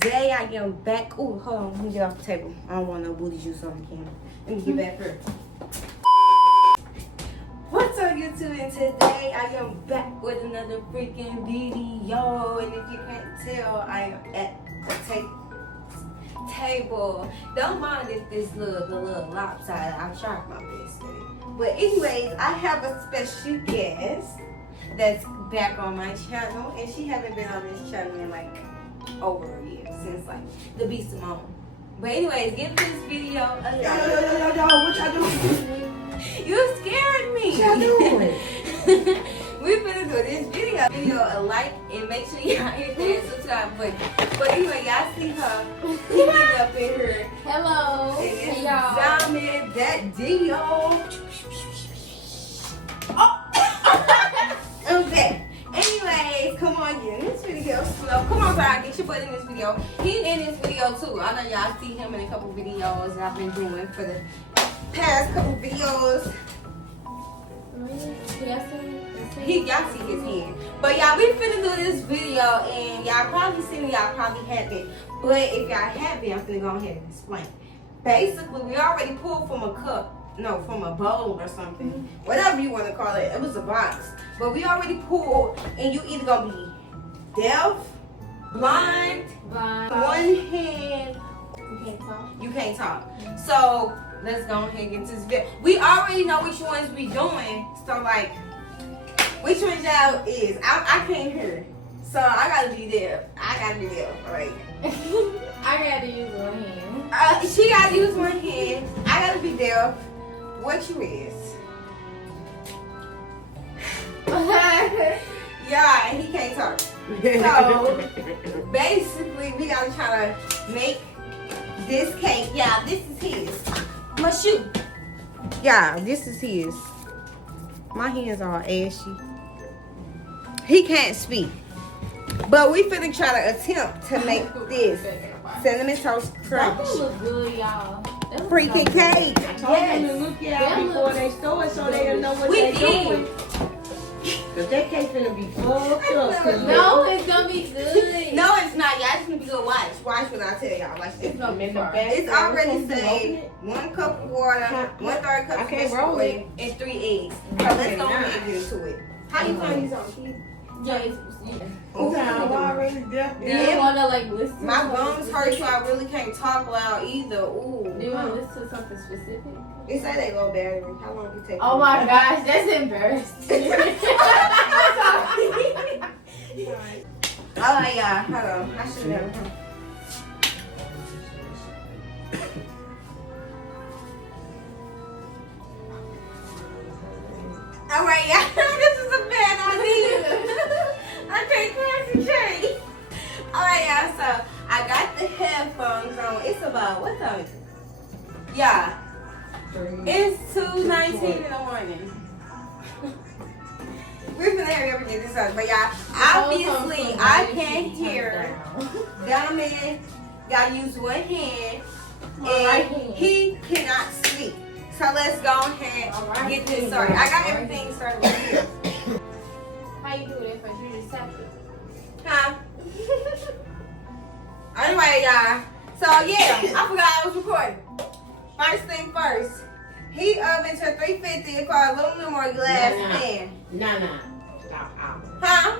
today I am back. Oh, hold on, let me get off the table. I don't want no booty juice on the camera. Let me get back here. What's up, YouTube? And today I am back with another freaking video. And if you can't tell, I am at the table. Don't mind if this look a little lopsided. I've tried my best with it. But anyways, I have a special guest that's back on my channel, and she haven't been on this channel in like over a year, since like the Beast Simone. But anyways, give this video a like. Yo, what y'all doing? You scared me. What y'all doing? We finna do this video a like, and make sure y'all hit that subscribe button. But anyway, y'all see her sitting up in here. Hello. And Hey, it's y'all. Diamond, that Dio. Oh. Okay. Anyways, come on, get in this video slow. Come on, Brian, get your butt in this video. He in this video too. I know y'all see him in a couple videos that I've been doing for the past couple videos. Y'all see his hand. But y'all, we finna do this video, and y'all probably seen it, y'all probably haven't. But if y'all haven't, I'm finna go ahead and explain. Basically, we already pulled from a cup. No, from a bowl or something. Whatever you want to call it. It was a box. But we already pulled, and you either gonna be deaf, blind, one hand, you can't talk. So let's go ahead and get to this video. We already know which ones we doing. So like, which one y'all is? I can't hear. So I gotta be deaf. I gotta be deaf, right? I gotta use one hand. She gotta use one hand. I gotta be deaf. What you is? Yeah, and he can't talk. So basically, we gotta try to make this cake. Yeah, this is his. My shoe. Yeah, this is his. My hands are ashy. He can't speak. But we finna try to attempt to make this cinnamon toast crunch. That look good, y'all. Freaking cake. I told them to look out before they store it so they'll know what We they're did. doing. Cause that cake finna be fucked up. No, it's gonna be good. No, it's not. Y'all just gonna be good. Watch what I tell y'all. Watch this. It's gonna be In the fun. back. It's already Open said it. 1 cup of water, 1/3 cup I of can't fish roll oil, it. and 3 eggs. So let's go ahead and get into it. How you turn these on, kid? Yeah, it's, I'm already deaf. do you wanna like listen? to My something gums hurt, so specific? I really can't talk loud either. Ooh. Do you wanna listen to something specific? It say they low battery. How long you take? Oh my gosh, that's embarrassing. Alright, y'all. Hold on. I should never. Alright, y'all. This is a bad idea. I can't concentrate. Alright, y'all. So I got the headphones on. It's about what time is it? Yeah. It's 2:19 in the morning. We're gonna hurry up and get this out. But y'all, obviously I can't hear. Diamond gotta use one hand, and he cannot speak. So let's go ahead and get this started. I got everything started right here. How you doing it first? You just tap it. Huh? Anyway, y'all. So yeah, I forgot I was recording. First thing first, heat oven to 350 for aluminum or glass pan. Nah. Stop Huh?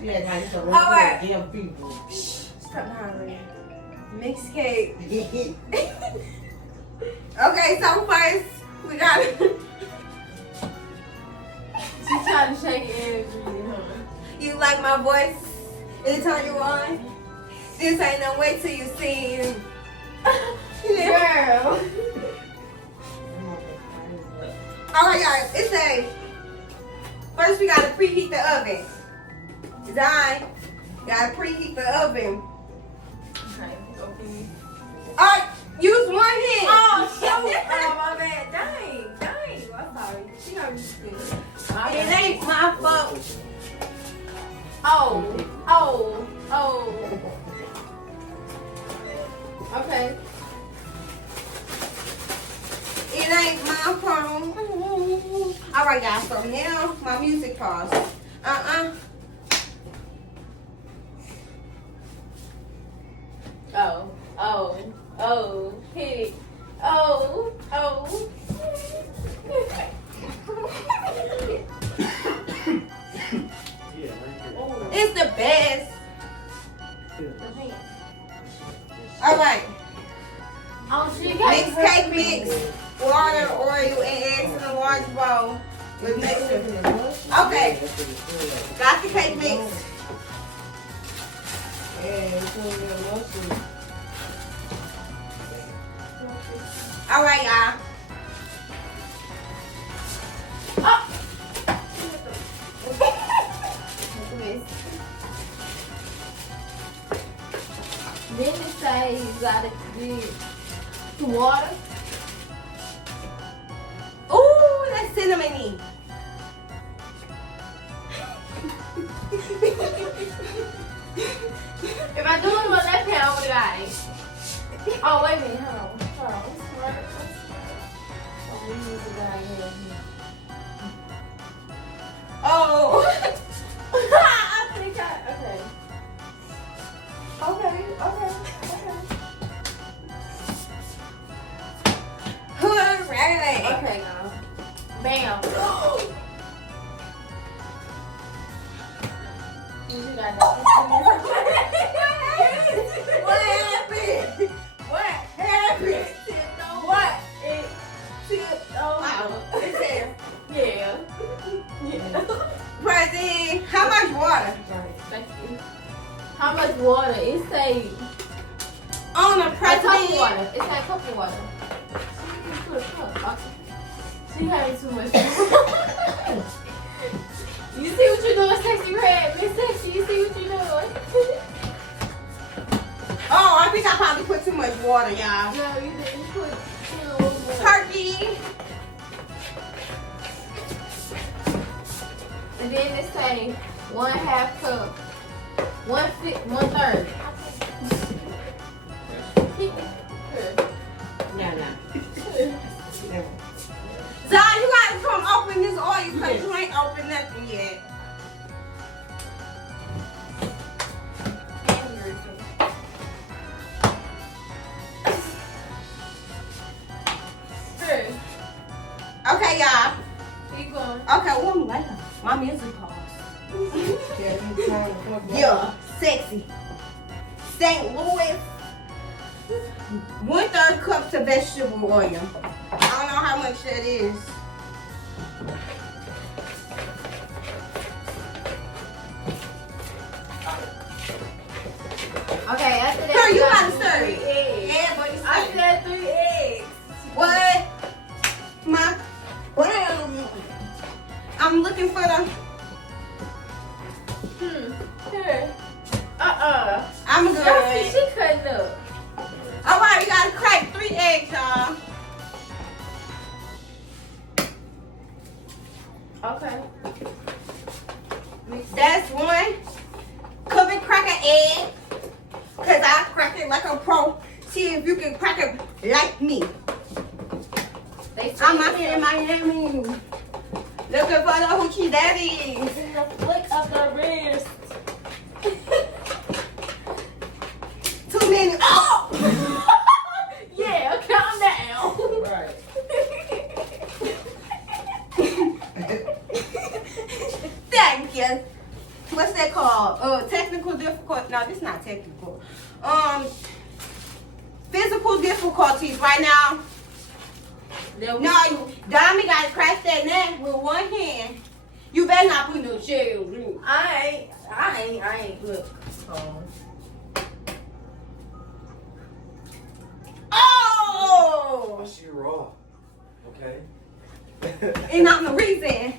You act like some Alright. damn people. Stop hollering. Mixed cake. Okay, so first we got She's trying to shake energy, huh? you like my voice? Anytime you on? This ain't no way till you see you. Girl. Alright guys, it's a first we gotta preheat the oven. Design. Gotta preheat the oven. Okay, open. Alright, use one hand. Oh, my bad. Dang. I'm sorry. She got me scared. It ain't my fault. Oh. Okay. It ain't my phone. Alright guys, so now my music pause. Oh, hit it. Oh. It's the best. All right. Oh, she got Mix cake mix, water, oil, and eggs in a large bowl with mixture. Okay. Got the cake mix. All right, y'all. Then it say you gotta do some water. Ooh, that's cinnamony. If I do it on my left hand, I would have got it. Oh, wait a minute. Hold on. Oh, we need to go ahead. Oh. I think okay. Hooray. Okay, now. Bam. You got that. What happened? What happened? What? It tipped over. Wow. It's there. Yeah. President, how much water? Thank you. How much water? It say On a a cup of president. water. It say a cup of water. She didn't put a cup. She had too much. You see what you're doing, Sexy Red? Miss Sexy, you see what you're doing? Oh, I think I probably put too much water, y'all. No, you didn't put too little water. Turkey. And then it say 1/2 cup. 1/3. John, you gotta come open this oil because you ain't opened nothing yet. Okay, y'all. Keep going. Okay, one later. My music pause. Yeah, sexy. St. Louis. 1/3 cup of vegetable oil. I don't know how much that is. Okay, after that, Girl, you got gotta stir it. 3 eggs. Yeah, but it's I said 3 eggs. what? My brown. I'm looking for the. Here. I'm Y'all see good. she cutting up. All right, we gotta crack 3 eggs, y'all. Okay. That's 1. Cook and crack an egg. Cause I crack it like a pro. See if you can crack it like me. I'm out here in Miami. Looking for the hoochie daddies. in the flick of the wrist. Too many. Oh! Yeah, calm down. Right. Thank you. What's that called? Technical difficulty. No, this is not technical. Physical difficulties right now. No, Dami gotta crack that neck with 1 hand. You better not put no shells in. I ain't. Look. Oh! She raw. Okay. And I'm the reason.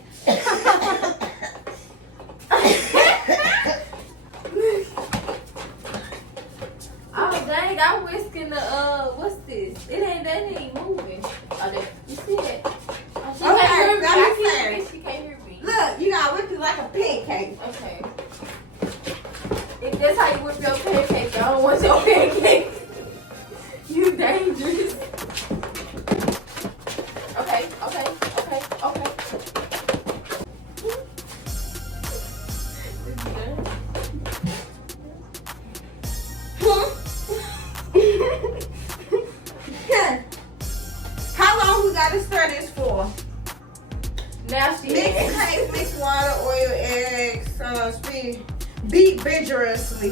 Oh dang, I'm whisking the what's this? It ain't moving. Oh, there. You see that? Oh, she Okay, can't hear me. let I me can't see. hear me. She can't hear me. Look, you gotta whip it like a pancake. Okay. If that's how you whip your pancake, I don't want your pancake. You dangerous. Okay. be beat vigorously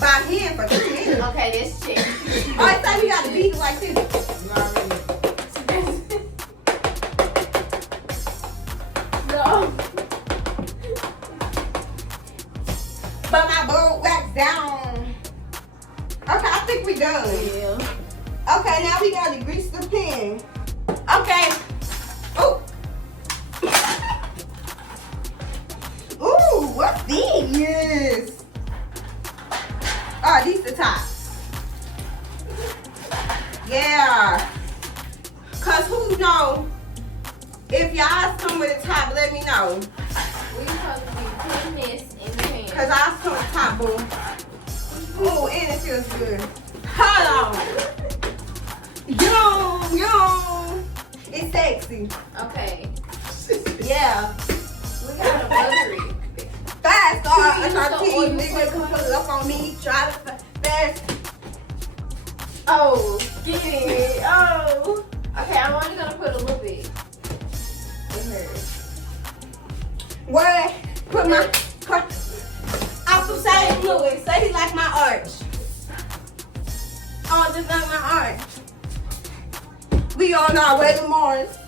by hand for 2 minutes. Okay, this chick. Alright, so you gotta beat it like this. You already No. But my boat wax down. Okay, I think we done. Yeah. Okay, now we gotta grease the pan. Okay. Oh. Ooh, what's these? Oh, these the tops. Yeah. Cause who know? If y'all come with the top, let me know. We supposed to be putting this in the pan. Cause I come with the top, boo. Ooh, and it feels good. Hold on. Yo. It's sexy. Okay. Yeah. We gotta butter it. Fast, You SRT, use the oil nigga, for come pull it up on me. Try to fast. Oh, get it. Oh. Okay, I'm only gonna put a little bit. It hurts. What? Put my. I'm from St. Louis. Say he like my arch. Oh, just like my arch. We on our way to Mars.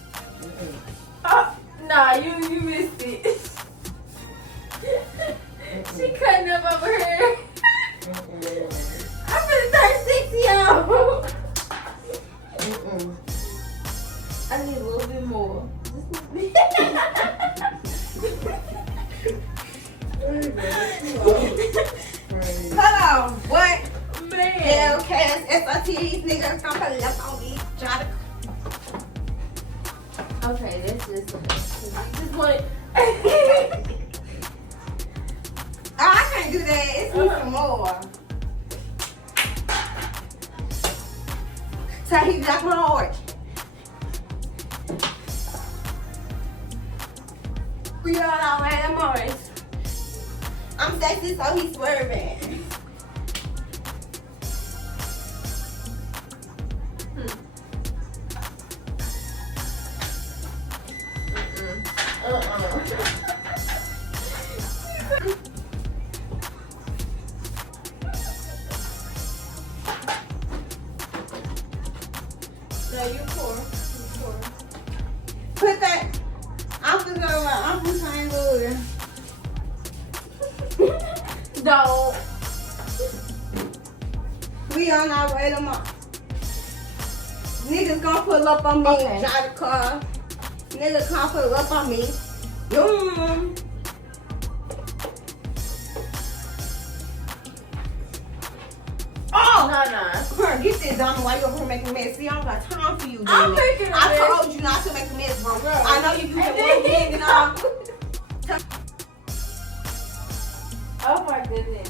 Oh, nah, you missed it. She cutting up over here. I'm gonna turn 60 out. I need a little bit more. Hold on. What? Man. Yeah, okay. That's SRT. Niggas gonna put it up on me. Try to. Okay, that's just just want it. Oh, I can't do that. It's me some more. So he's like my arch. We on our way to Mars. I'm sexy, so he's swerving. No, you pour. Put that. I'm from St. Louis. Don't. We on our way to Mars. Niggas gonna pull up on me, Okay. drive the car. Niggas gonna pull up on me. Boom. Oh! No. Girl, get this on while you over here making a mess. See, I don't got time for you, I'm baby. making a I mess. told you not to make a mess, bro. Bro. I know you use And it then one hand and all. Oh my goodness.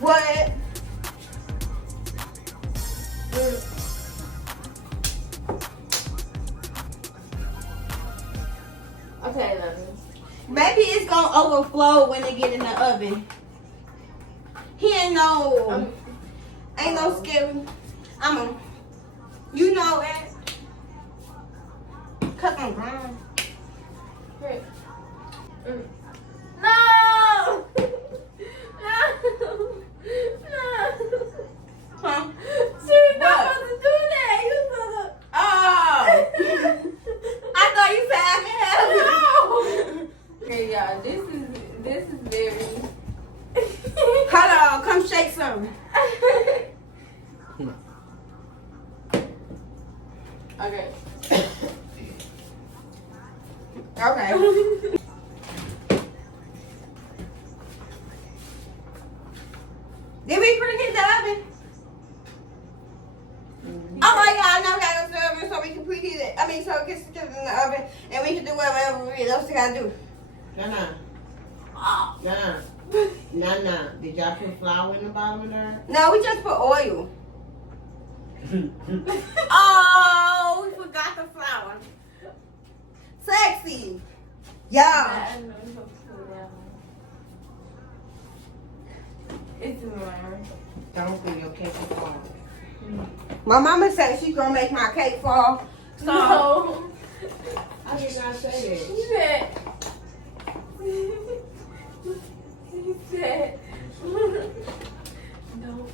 What? Okay, Lovey. Maybe it's gonna overflow when they get in the oven. He ain't no scary. You know it. Cause I'm grown. Here. No! No! Huh? She's not What? supposed to do that. You supposed Oh! I thought you said I could have it. No! Okay, y'all, this is very. Hold on, come shake some. Okay. Okay. Did we preheat the oven? Alright, y'all, now we gotta go to the oven so we can preheat it. I mean, so it gets it in the oven and we can do whatever else we gotta do. Nah. Did y'all put flour in the bottom of there? No, we just put oil. Oh, we forgot the flour. Sexy. Yeah. I know it's supposed to put that one. It's in there. Don't put your cake in flour. My mama said she gonna make my cake fall. So No. I did not say that. She said. She said. Don't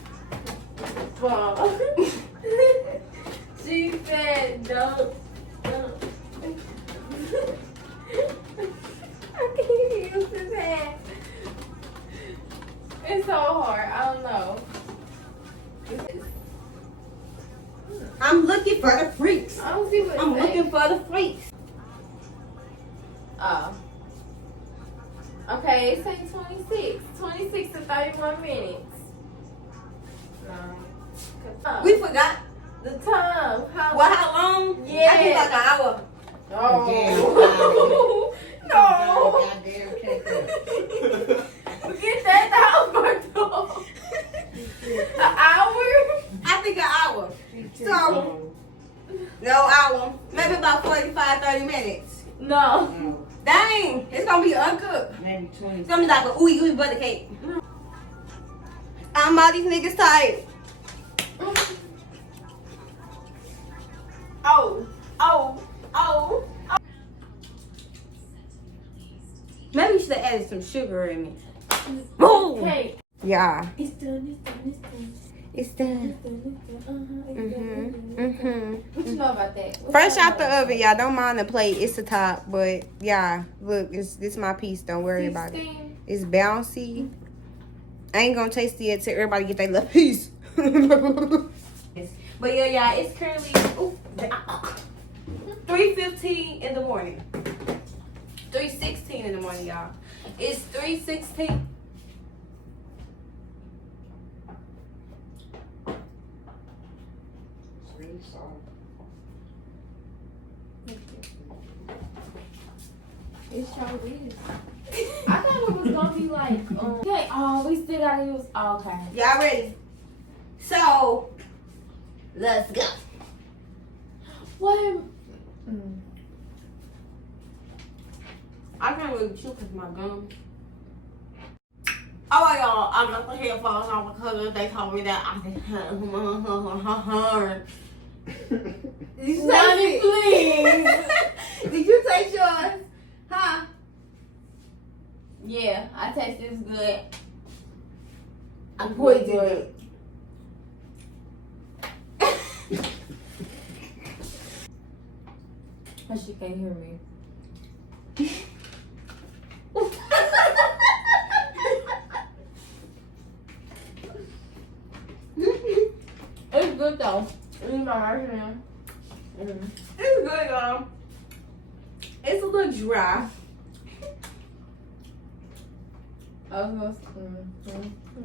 fall. She said don't. I can't use his hand. It's so hard. I don't know. I'm looking for the freaks. I don't see what I'm it's saying. looking for the freaks. Oh. Okay, it's saying 26. 26 to 31 minutes. No. We forgot. The time. How? Well, how long? Yeah. I think like an hour. Oh. No. Goddamn cake. Get that down, Marto. An hour? I think an hour. So, no hour. Maybe about 45, 30 minutes. No. No, Dang, it's gonna be uncooked. maybe 20. It's gonna be like a ooey gooey butter cake. I'm all these niggas tired. Oh. Oh. Oh. Maybe you should have added some sugar in it. Boom! Okay. Yeah, It's done. It's done. It's done. it's done. It's done. It's done. It's done. Mm-hmm. What you know about that? What Fresh you know out the about oven, y'all. Don't mind the plate. It's the top, but yeah, look, this my piece. Don't worry about it. 16? It's bouncy. I ain't gonna taste it until everybody get their little piece. But yeah, it's currently 3:15 in the morning. 3:16 in the morning, y'all. It's 3:16. It's really soft. It sure is. I thought it was gonna be like, okay, oh, we still gotta use, oh, okay. Y'all ready? So, let's go. What? I can't really chew because my gums. Oh, y'all, I got the headphones on because they told me that I didn't have. Did you Sonny, taste it? Did you taste yours? Huh? Yeah, I taste this good. I poisoned it. But she can't hear me. It's good though. It's my version. It's good, y'all. It's a little dry.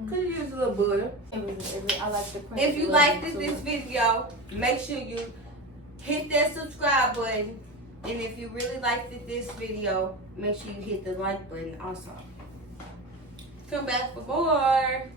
Could you use a little butter? I like the If you liked this video, make sure you hit that subscribe button. And if you really liked this video, make sure you hit the like button also. Come back for more.